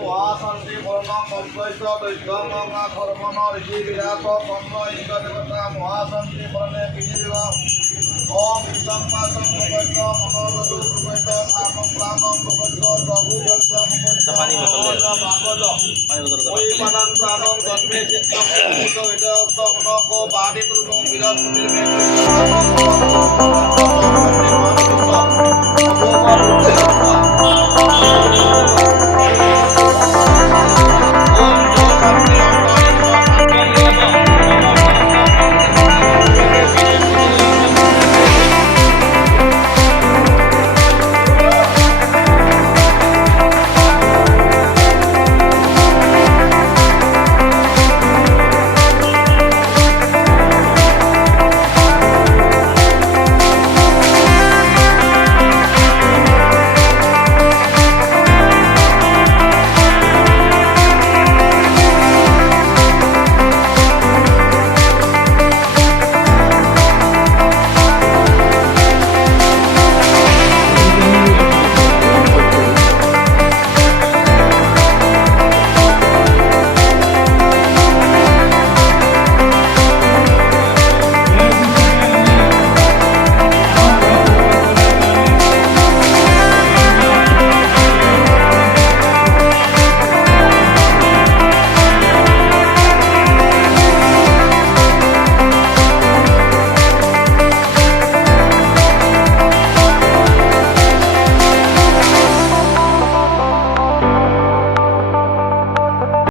মহাশান্তি বর্ণম কল্পৈত দৈত্যম মা কর্মণ ঋষি বিরাট চন্দ্র ইন্দ্র দেবতা মহাশান্তি বর্ণে বিনিদেব ওম ইন্দম পাসম মুপৈত মনোরথ মুপৈত নামম প্রাণম মুপৈত প্রভু বর্তম মুপৈত ভাগবত ওই মানং প্রাণম জন্মে চিত্তম মুপৈত বিদস্ত মনকো বাদিতুম বিরস্পতির মেঘ